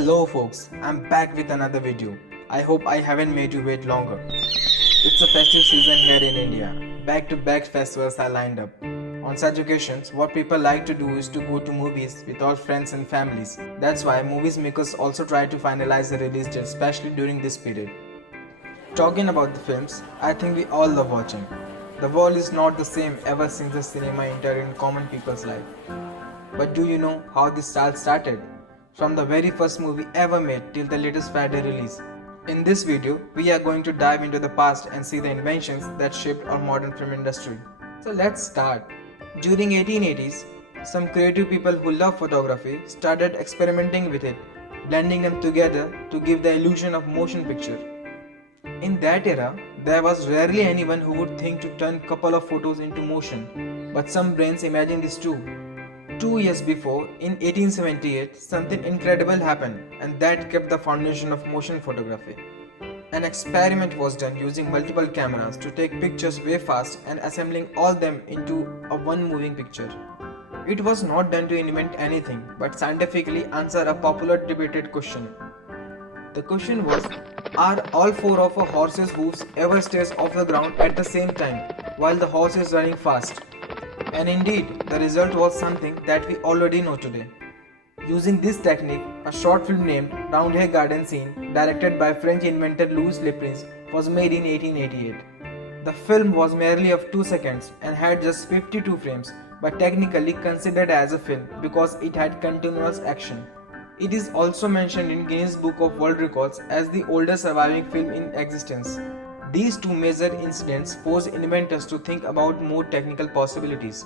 Hello folks, I'm back with another video. I hope I haven't made you wait longer. It's a festive season here in India. Back-to-back festivals are lined up. On such occasions, what people like to do is to go to movies with all friends and families. That's why movies makers also try to finalize the release date, especially during this period. Talking about the films, I think we all love watching. The world is not the same ever since the cinema entered in common people's life. But do you know how this style started? From the very first movie ever made till the latest Friday release. In this video, we are going to dive into the past and see the inventions that shaped our modern film industry. So let's start. During 1880s, some creative people who love photography started experimenting with it, blending them together to give the illusion of motion picture. In that era, there was rarely anyone who would think to turn couple of photos into motion, but some brains imagined this too. 2 years before, in 1878, something incredible happened, and that kept the foundation of motion photography. An experiment was done using multiple cameras to take pictures way fast and assembling all them into a one moving picture. It was not done to invent anything, but scientifically answer a popular debated question. The question was, are all four of a horse's hooves ever stays off the ground at the same time while the horse is running fast? And indeed, the result was something that we already know today. Using this technique, a short film named Roundhay Garden Scene, directed by French inventor Louis Le Prince, was made in 1888. The film was merely of 2 seconds and had just 52 frames, but technically considered as a film because it had continuous action. It is also mentioned in Guinness Book of World Records as the oldest surviving film in existence. These two major incidents forced inventors to think about more technical possibilities.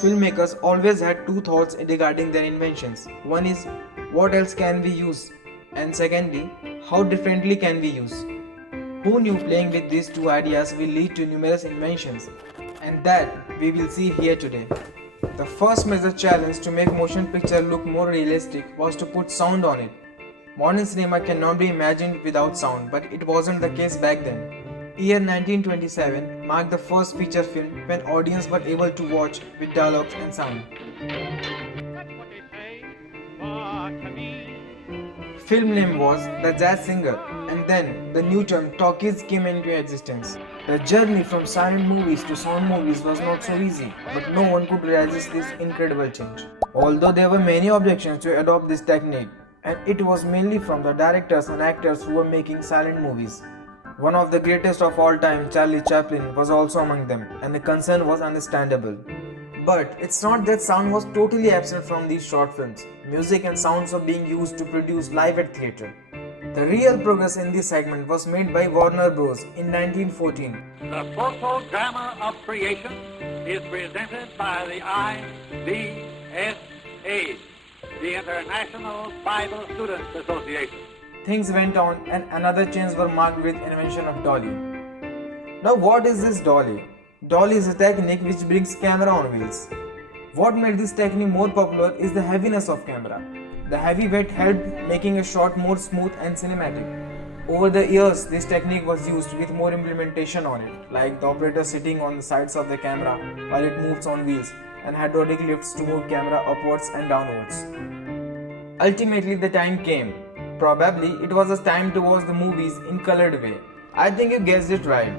Filmmakers always had two thoughts regarding their inventions. One is, what else can we use? And secondly, how differently can we use? Who knew playing with these two ideas will lead to numerous inventions? And that we will see here today. The first major challenge to make motion picture look more realistic was to put sound on it. Modern cinema cannot be imagined without sound, but it wasn't the case back then. Year 1927 marked the first feature film when audience were able to watch with dialogues and sound. Film name was The Jazz Singer, and then the new term talkies came into existence. The journey from silent movies to sound movies was not so easy, but no one could resist this incredible change. Although there were many objections to adopt this technique, and it was mainly from the directors and actors who were making silent movies. One of the greatest of all time, Charlie Chaplin, was also among them, and the concern was understandable. But it's not that sound was totally absent from these short films. Music and sounds were being used to produce live at theatre. The real progress in this segment was made by Warner Bros. In 1914. The photodrama of creation is presented by the IBSA, the International Bible Students Association. Things went on and another change were marked with invention of dolly. Now what is this dolly? Dolly is a technique which brings camera on wheels. What made this technique more popular is the heaviness of camera. The heavy weight helped making a shot more smooth and cinematic. Over the years, this technique was used with more implementation on it, like the operator sitting on the sides of the camera while it moves on wheels, and hydraulic lifts to move camera upwards and downwards. Ultimately, the time came. Probably it was a time to watch the movies in colored way. I think you guessed it right.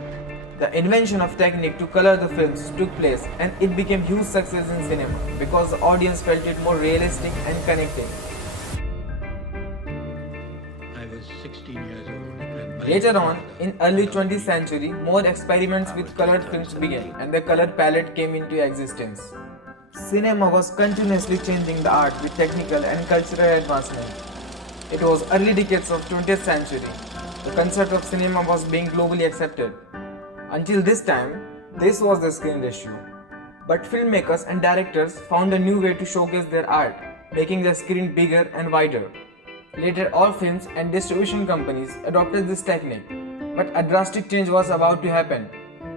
The invention of technique to color the films took place and it became huge success in cinema because the audience felt it more realistic and connected. I was 16 years old. Later on, in early 20th century, more experiments with colored films began and the color palette came into existence. Cinema was continuously changing the art with technical and cultural advancement. It was early decades of 20th century. The concept of cinema was being globally accepted. Until this time, this was the screen ratio. But filmmakers and directors found a new way to showcase their art, making the screen bigger and wider. Later, all films and distribution companies adopted this technique. But a drastic change was about to happen.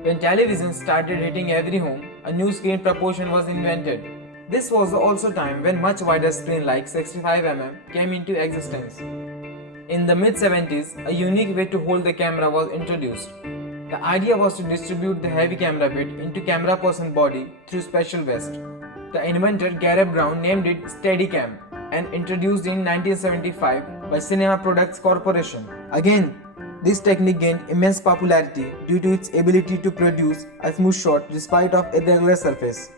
When television started hitting every home, a new screen proportion was invented. This was also time when much wider screen like 65mm came into existence. In the mid-70s, a unique way to hold the camera was introduced. The idea was to distribute the heavy camera weight into camera person body through special vest. The inventor Gareth Brown named it Steadicam. and introduced in 1975 by Cinema Products Corporation. Again, this technique gained immense popularity due to its ability to produce a smooth shot despite of irregular surface.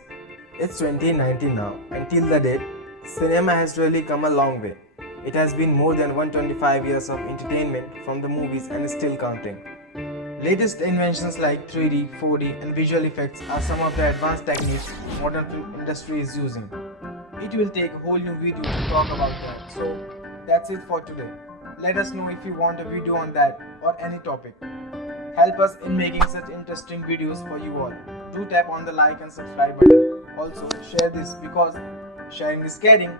It's 2019 now, and till the date, cinema has really come a long way. It has been more than 125 years of entertainment from the movies and still counting. Latest inventions like 3D, 4D and visual effects are some of the advanced techniques modern film industry is using. It will take a whole new video to talk about that. So that's it for today. Let us know if you want a video on that or any topic. Help us in making such interesting videos for you all. Do tap on the like and subscribe button. Also share this because sharing is caring.